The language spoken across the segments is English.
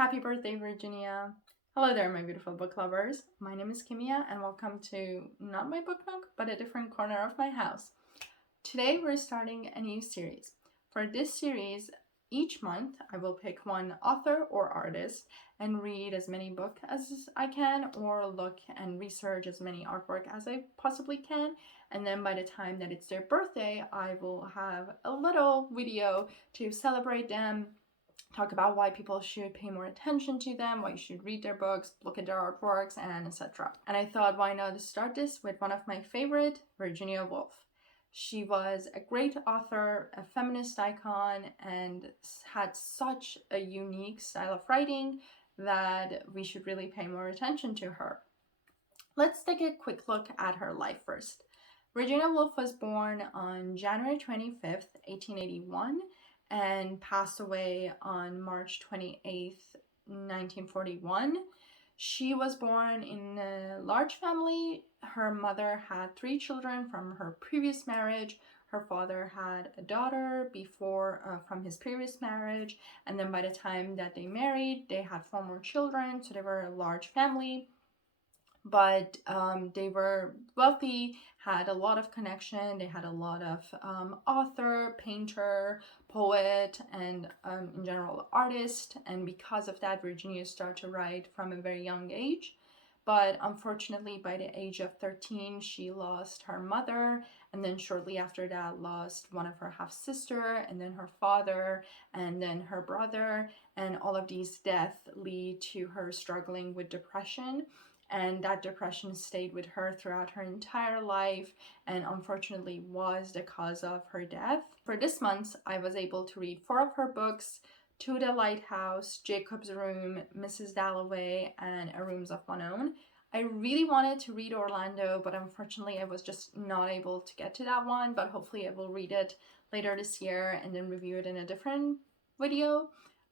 Happy birthday, Virginia. Hello there, my beautiful book lovers. My name is Kimia, and welcome to not my book nook, but a different corner of my house. Today, we're starting a new series. For this series, each month, I will pick one author or artist and read as many books as I can, or look and research as many artwork as I possibly can. And then by the time that it's their birthday, I will have a little video to celebrate them, talk about why people should pay more attention to them, why you should read their books, look at their artworks, and etc. And I thought, why not start this with one of my favorite, Virginia Woolf. She was a great author, a feminist icon, and had such a unique style of writing that we should really pay more attention to her. Let's take a quick look at her life first. Virginia Woolf was born on January 25th, 1881, and passed away on March 28th, 1941. She was born in a large family. Her mother had 3 children from her previous marriage. Her father had a daughter from his previous marriage, and then by the time that they married, they had 4 more children, so they were a large family. But they were wealthy, had a lot of connection. They had a lot of author, painter, poet, and in general artist. And because of that, Virginia started to write from a very young age. But unfortunately, by the age of 13, she lost her mother, and then shortly after that lost one of her half-sister, and then her father, and then her brother. And all of these deaths lead to her struggling with depression. And that depression stayed with her throughout her entire life, and unfortunately was the cause of her death. For this month, I was able to read 4 of her books: To the Lighthouse, Jacob's Room, Mrs. Dalloway, and A Rooms of One Own. I really wanted to read Orlando, but unfortunately I was just not able to get to that one, but hopefully I will read it later this year and then review it in a different video.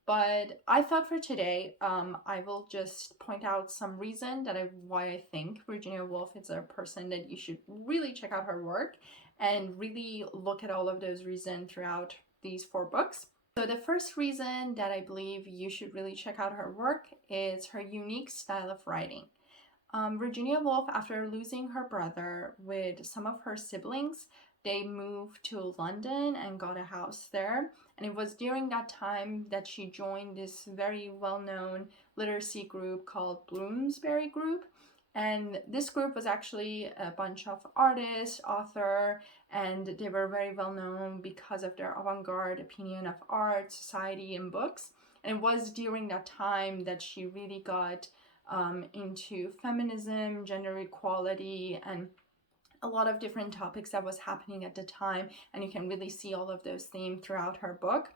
But I thought for today, I will just point out some reason why I think Virginia Woolf is a person that you should really check out her work and really look at all of those reasons throughout these 4 books. So the first reason that I believe you should really check out her work is her unique style of writing. Virginia Woolf, after losing her brother with some of her siblings, they moved to London and got a house there. And it was during that time that she joined this very well-known literacy group called Bloomsbury group. And this group was actually a bunch of artists, authors, and they were very well known because of their avant-garde opinion of art, society, and books. And it was during that time that she really got into feminism, gender equality, and a lot of different topics that was happening at the time, and you can really see all of those themes throughout her book.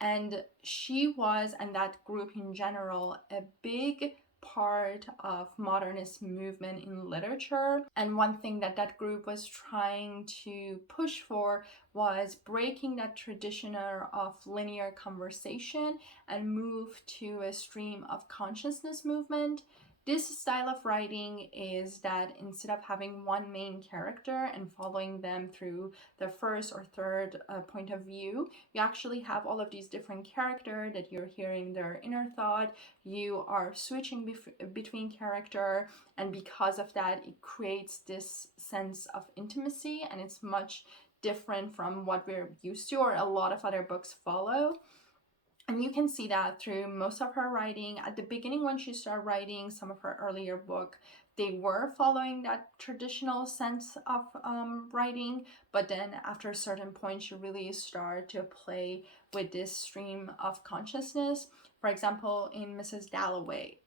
And she was, and that group in general, a big part of modernist movement in literature. And one thing that that group was trying to push for was breaking that tradition of linear conversation and move to a stream of consciousness movement. This style of writing is that instead of having one main character and following them through the first or third point of view, you actually have all of these different characters that you're hearing their inner thought. You are switching between character, and because of that, it creates this sense of intimacy, and it's much different from what we're used to or a lot of other books follow. And you can see that through most of her writing. At the beginning, when she started writing some of her earlier book, they were following that traditional sense of writing, but then after a certain point, she really started to play with this stream of consciousness. For example, in Mrs. Dalloway,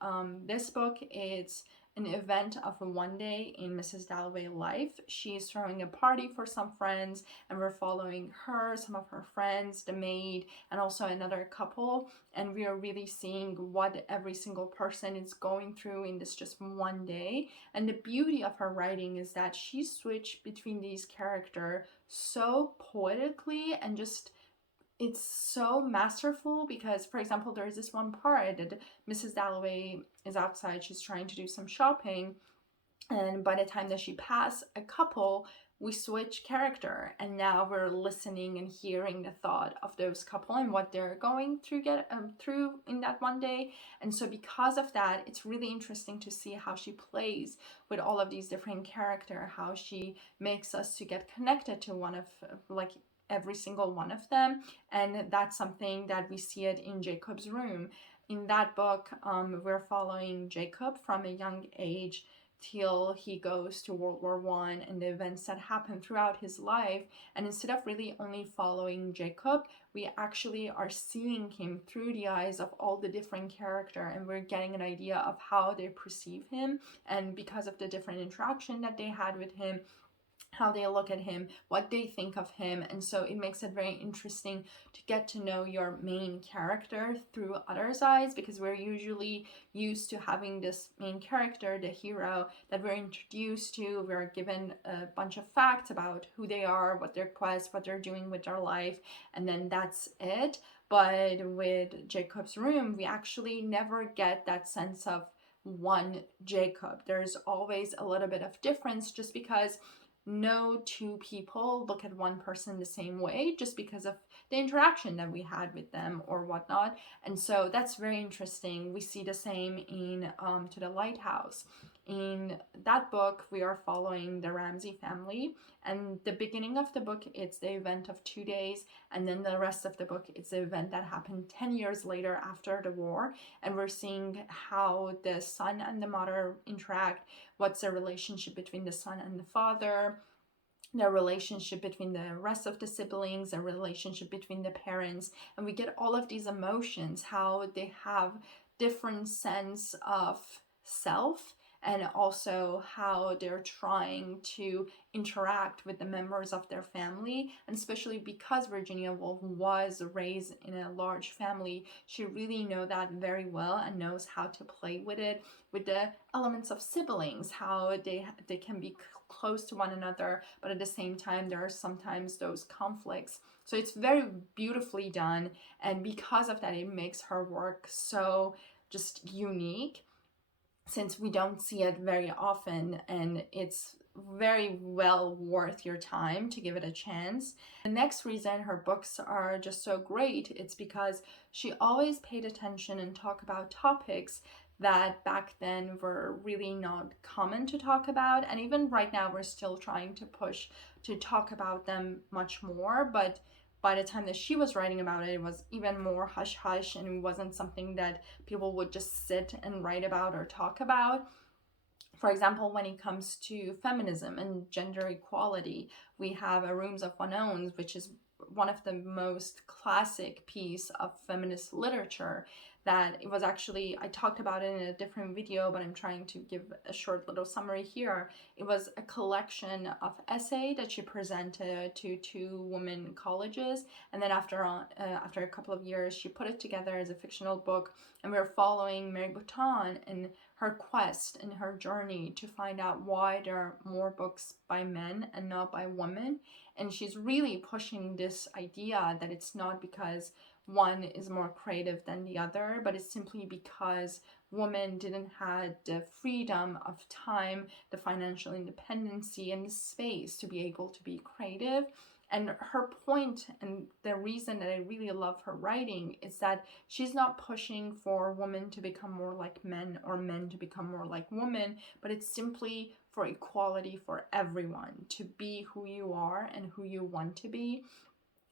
this book is an event of one day in Mrs. Dalloway's life. She's throwing a party for some friends, and we're following her, some of her friends, the maid, and also another couple. And we are really seeing what every single person is going through in this just one day. And the beauty of her writing is that she switched between these characters so poetically, and just it's so masterful because, for example, there's this one part that Mrs. Dalloway is outside, she's trying to do some shopping, and by the time that she passes a couple we switch character, and now we're listening and hearing the thought of those couple and what they're going through through in that one day. And so because of that, it's really interesting to see how she plays with all of these different characters, how she makes us to get connected to one of, like, every single one of them. And that's something that we see it in Jacob's Room. In that book, we're following Jacob from a young age till he goes to World War I and the events that happen throughout his life. And instead of really only following Jacob, we actually are seeing him through the eyes of all the different characters, and we're getting an idea of how they perceive him, and because of the different interaction that they had with him, how they look at him, what they think of him. And so it makes it very interesting to get to know your main character through others' eyes, because we're usually used to having this main character, the hero, that we're introduced to. We're given a bunch of facts about who they are, what their quest, what they're doing with their life, and then that's it. But with Jacob's Room, we actually never get that sense of one Jacob. There's always a little bit of difference, just because no two people look at one person the same way, just because of the interaction that we had with them or whatnot. And so that's very interesting. We see the same in To the Lighthouse. In that book, we are following the Ramsey family, and the beginning of the book, it's the event of 2 days, and then the rest of the book, it's the event that happened 10 years later after the war. And we're seeing how the son and the mother interact, what's the relationship between the son and the father, the relationship between the rest of the siblings, the relationship between the parents. And we get all of these emotions, how they have different sense of self, and also how they're trying to interact with the members of their family. And especially because Virginia Woolf was raised in a large family, she really knows that very well and knows how to play with it, with the elements of siblings, how they can be close to one another, but at the same time there are sometimes those conflicts. So it's very beautifully done, and because of that, it makes her work so just unique, since we don't see it very often, and it's very well worth your time to give it a chance. The next reason her books are just so great, it's because she always paid attention and talked about topics that back then were really not common to talk about, and even right now we're still trying to push to talk about them much more. But by the time that she was writing about it, it was even more hush-hush, and it wasn't something that people would just sit and write about or talk about. For example, when it comes to feminism and gender equality, we have A Rooms of One Owns, which is one of the most classic piece of feminist literature. That it was actually, I talked about it in a different video, but I'm trying to give a short little summary here. It was a collection of essay that she presented to 2 women colleges, and then after a couple of years, she put it together as a fictional book. And we're following Mary Bouton and her quest and her journey to find out why there are more books by men and not by women. And she's really pushing this idea that it's not because one is more creative than the other, but it's simply because women didn't have the freedom of time, the financial independency, and the space to be able to be creative. And her point, and the reason that I really love her writing, is that she's not pushing for women to become more like men or men to become more like women, but it's simply for equality for everyone, to be who you are and who you want to be.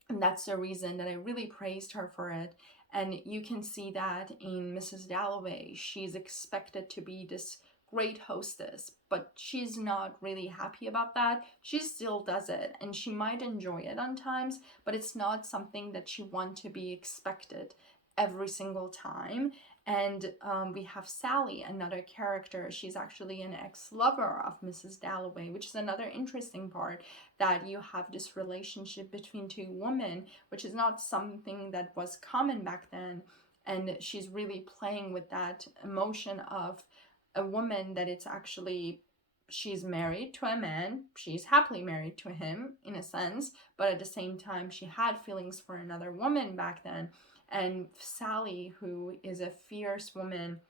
And that's the reason that I really praised her for it. And you can see that in Mrs. Dalloway. She's expected to be this great hostess, but she's not really happy about that. She still does it, and she might enjoy it on times, but it's not something that she wants to be expected every single time. And we have Sally, another character. She's actually an ex-lover of Mrs. Dalloway, which is another interesting part, that you have this relationship between 2 women, which is not something that was common back then. And she's really playing with that emotion of a woman that it's actually, she's married to a man, she's happily married to him in a sense, but at the same time she had feelings for another woman back then. And Sally, who is a fierce woman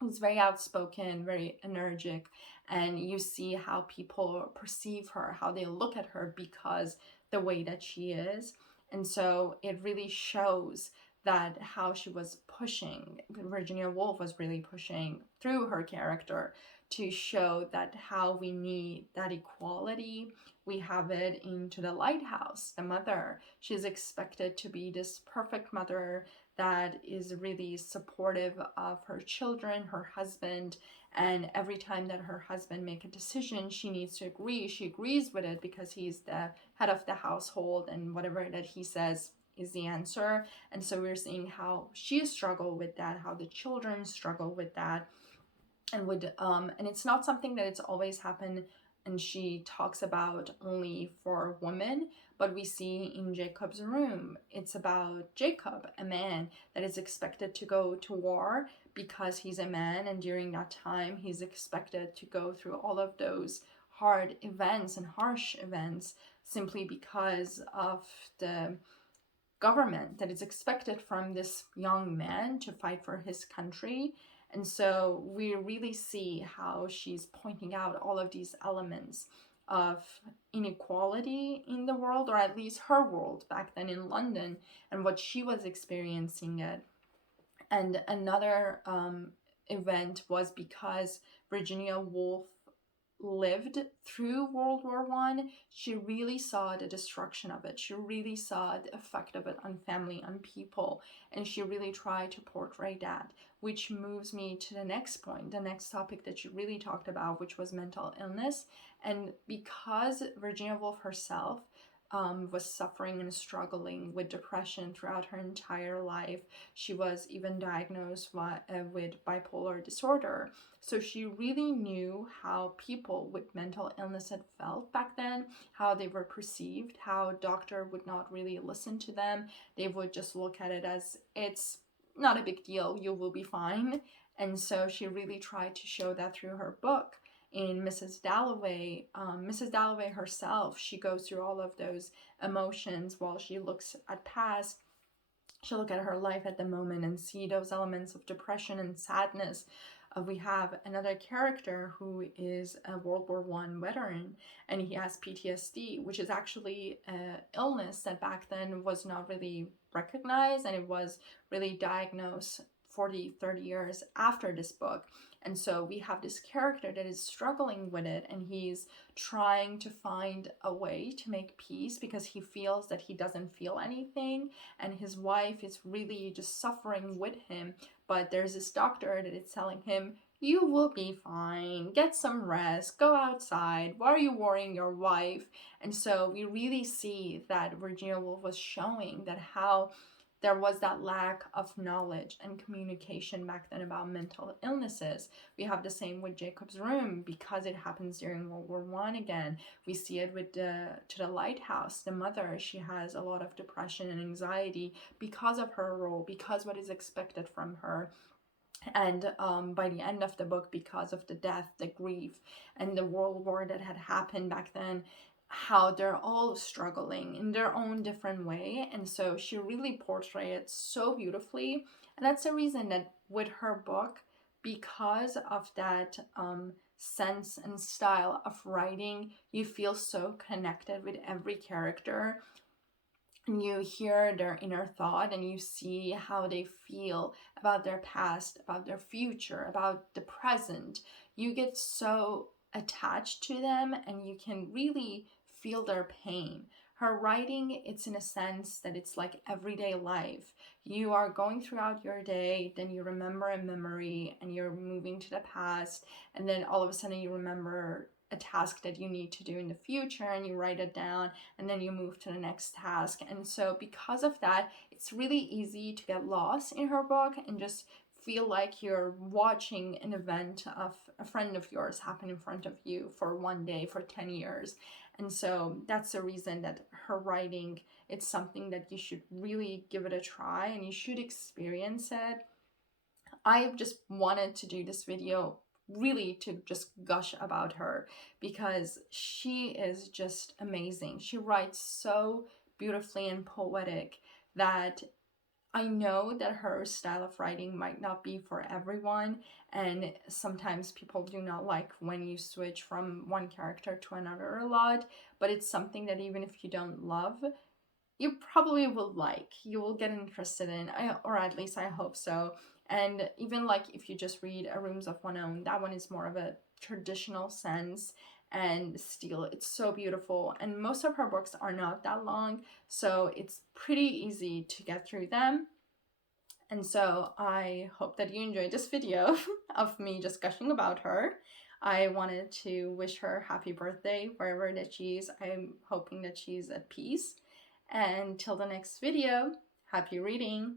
who's very outspoken, very energetic, and you see how people perceive her, how they look at her because the way that she is. And so it really shows that how she was pushing, Virginia Woolf was really pushing through her character to show that how we need that equality. We have it into the lighthouse, the mother. She's expected to be this perfect mother that is really supportive of her children, her husband, and every time that her husband make a decision, she needs to agree. She agrees with it because he's the head of the household, and whatever that he says is the answer. And so we're seeing how she struggled with that, how the children struggle with that, and and it's not something that it's always happened and she talks about only for women, but we see in Jacob's room, it's about Jacob, a man that is expected to go to war because he's a man, and during that time he's expected to go through all of those hard events and harsh events simply because of the government that is expected from this young man to fight for his country. And so we really see how she's pointing out all of these elements of inequality in the world, or at least her world back then in London, and what she was experiencing it. And another event was because Virginia Woolf lived through World War I, she really saw the destruction of it. She really saw the effect of it on family, on people, and she really tried to portray that, which moves me to the next point, the next topic that she really talked about, which was mental illness. And because Virginia Woolf herself was suffering and struggling with depression throughout her entire life. She was even diagnosed with bipolar disorder. So she really knew how people with mental illness had felt back then, how they were perceived, how doctor would not really listen to them. They would just look at it as, it's not a big deal, you will be fine. And so she really tried to show that through her book. In Mrs. Dalloway, Mrs. Dalloway herself, she goes through all of those emotions while she looks at past. She'll look at her life at the moment and see those elements of depression and sadness. We have another character who is a World War I veteran, and he has PTSD, which is actually an illness that back then was not really recognized, and it was really diagnosed 40, 30 years after this book. And so we have this character that is struggling with it, and he's trying to find a way to make peace because he feels that he doesn't feel anything, and his wife is really just suffering with him. But there's this doctor that is telling him, you will be fine, get some rest, go outside, why are you worrying your wife? And so we really see that Virginia Woolf was showing that how there was that lack of knowledge and communication back then about mental illnesses. We have the same with Jacob's room because it happens during World War I again. We see it with To the Lighthouse. The mother, she has a lot of depression and anxiety because of her role, because what is expected from her. And by the end of the book, because of the death, the grief, and the world war that had happened back then, how they're all struggling in their own different way. And so she really portrays it so beautifully. And that's the reason that with her book, because of that sense and style of writing, you feel so connected with every character. And you hear their inner thought, and you see how they feel about their past, about their future, about the present. You get so attached to them, and you can really feel their pain. Her writing, it's in a sense that it's like everyday life. You are going throughout your day, then you remember a memory, and you're moving to the past, and then all of a sudden you remember a task that you need to do in the future, and you write it down, and then you move to the next task. And so because of that, it's really easy to get lost in her book and just feel like you're watching an event of a friend of yours happen in front of you for one day for 10 years. And so that's the reason that her writing, it's something that you should really give it a try, and you should experience it. I just wanted to do this video really to just gush about her because she is just amazing. She writes so beautifully and poetic that I know that her style of writing might not be for everyone, and sometimes people do not like when you switch from one character to another a lot, but it's something that even if you don't love, you probably will like. You will get interested in, or at least I hope so. And even like if you just read A Rooms of One Own, that one is more of a traditional sense, and still it's so beautiful. And most of her books are not that long, so it's pretty easy to get through them. And so I hope that you enjoyed this video of me just gushing about her. I wanted to wish her happy birthday wherever that she is. I'm hoping that she's at peace. And till the next video, happy reading!